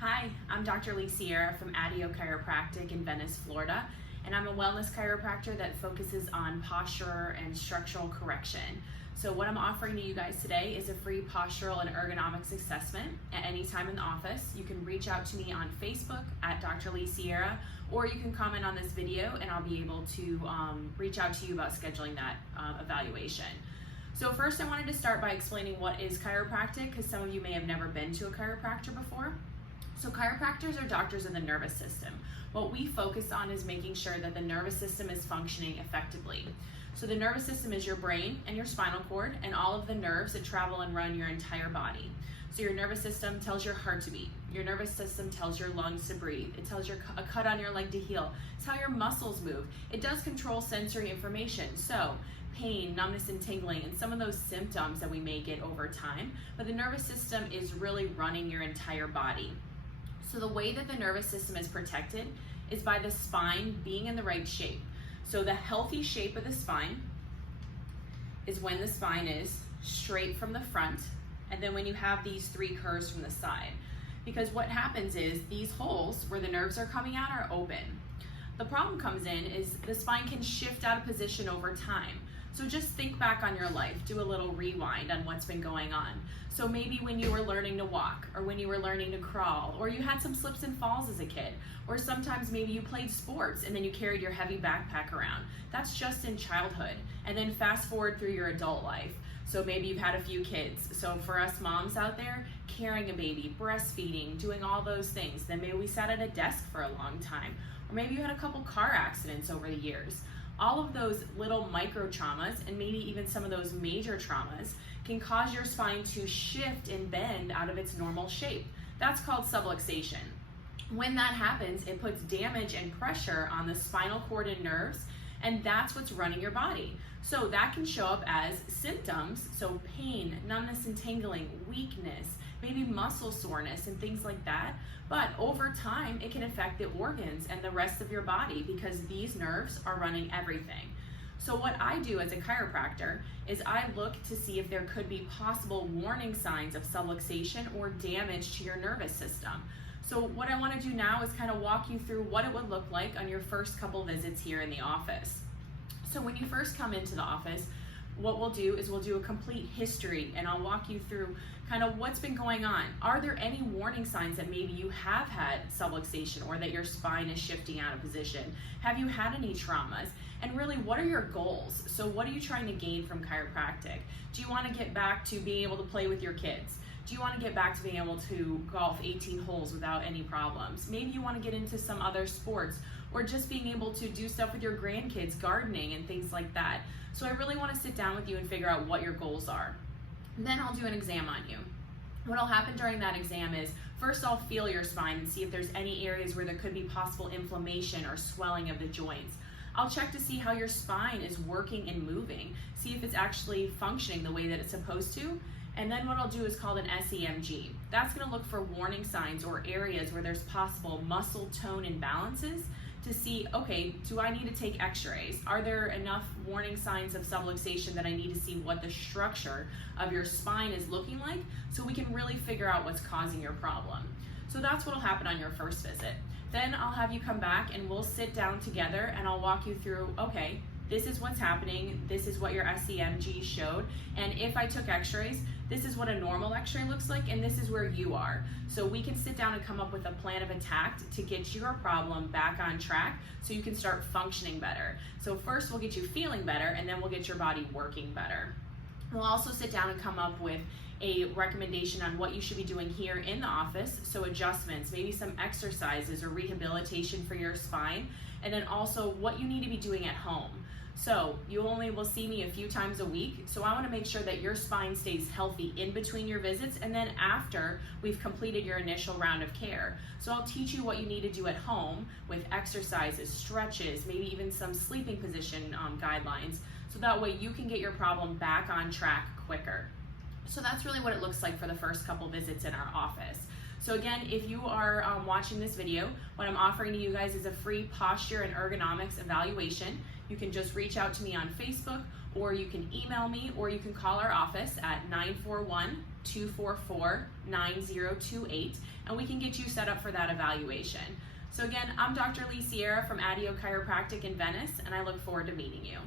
Hi, I'm Dr. Leigh Sierra from ADIO Chiropractic in Venice, Florida, and I'm a wellness chiropractor that focuses on posture and structural correction. So what I'm offering to you guys today is a free postural and ergonomics assessment at any time in the office. You can reach out to me on Facebook at Dr. Leigh Sierra, or you can comment on this video and I'll be able to reach out to you about scheduling that evaluation. So first I wanted to start by explaining what is chiropractic, because some of you may have never been to a chiropractor before. So chiropractors are doctors of the nervous system. What we focus on is making sure that the nervous system is functioning effectively. So the nervous system is your brain and your spinal cord and all of the nerves that travel and run your entire body. So your nervous system tells your heart to beat. Your nervous system tells your lungs to breathe. It tells a cut on your leg to heal. It's how your muscles move. It does control sensory information. So pain, numbness, and tingling, and some of those symptoms that we may get over time. But the nervous system is really running your entire body. So the way that the nervous system is protected is by the spine being in the right shape. So the healthy shape of the spine is when the spine is straight from the front, and then when you have these three curves from the side. Because what happens is these holes where the nerves are coming out are open. The problem comes in is the spine can shift out of position over time. So just think back on your life, do a little rewind on what's been going on. So maybe when you were learning to walk, or when you were learning to crawl, or you had some slips and falls as a kid, or sometimes maybe you played sports and then you carried your heavy backpack around. That's just in childhood. And then fast forward through your adult life. So maybe you've had a few kids. So for us moms out there, carrying a baby, breastfeeding, doing all those things. Then maybe we sat at a desk for a long time. Or maybe you had a couple car accidents over the years. All of those little micro traumas, and maybe even some of those major traumas, can cause your spine to shift and bend out of its normal shape. That's called subluxation. When that happens, it puts damage and pressure on the spinal cord and nerves, and that's what's running your body. So that can show up as symptoms, so pain, numbness and tingling, weakness, maybe muscle soreness and things like that. But over time, it can affect the organs and the rest of your body because these nerves are running everything. So what I do as a chiropractor is I look to see if there could be possible warning signs of subluxation or damage to your nervous system. So what I want to do now is kind of walk you through what it would look like on your first couple visits here in the office. So when you first come into the office, what we'll do is we'll do a complete history, and I'll walk you through kind of what's been going on. Are there any warning signs that maybe you have had subluxation or that your spine is shifting out of position? Have you had any traumas? And really, what are your goals? So what are you trying to gain from chiropractic? Do you want to get back to being able to play with your kids? Do you want to get back to being able to golf 18 holes without any problems? Maybe you want to get into some other sports, or just being able to do stuff with your grandkids, gardening and things like that. So I really want to sit down with you and figure out what your goals are. And then I'll do an exam on you. What'll happen during that exam is, first I'll feel your spine and see if there's any areas where there could be possible inflammation or swelling of the joints. I'll check to see how your spine is working and moving, see if it's actually functioning the way that it's supposed to. And then what I'll do is called an SEMG. That's going to look for warning signs or areas where there's possible muscle tone imbalances to see, okay, do I need to take x-rays? Are there enough warning signs of subluxation that I need to see what the structure of your spine is looking like so we can really figure out what's causing your problem? So that's what'll happen on your first visit. Then I'll have you come back and we'll sit down together and I'll walk you through, okay, this is what's happening, this is what your SEMG showed, and if I took x-rays, this is what a normal x-ray looks like, and this is where you are. So we can sit down and come up with a plan of attack to get your problem back on track so you can start functioning better. So first we'll get you feeling better, and then we'll get your body working better. We'll also sit down and come up with a recommendation on what you should be doing here in the office, so adjustments, maybe some exercises or rehabilitation for your spine, and then also what you need to be doing at home. So you only will see me a few times a week, so I want to make sure that your spine stays healthy in between your visits and then after we've completed your initial round of care. So I'll teach you what you need to do at home with exercises, stretches, maybe even some sleeping position guidelines, so that way you can get your problem back on track quicker. So that's really what it looks like for the first couple visits in our office. So again, if you are watching this video, what I'm offering to you guys is a free posture and ergonomics evaluation. You can just reach out to me on Facebook, or you can email me, or you can call our office at 941-244-9028, and we can get you set up for that evaluation. So again, I'm Dr. Leigh Sierra from ADIO Chiropractic in Venice, and I look forward to meeting you.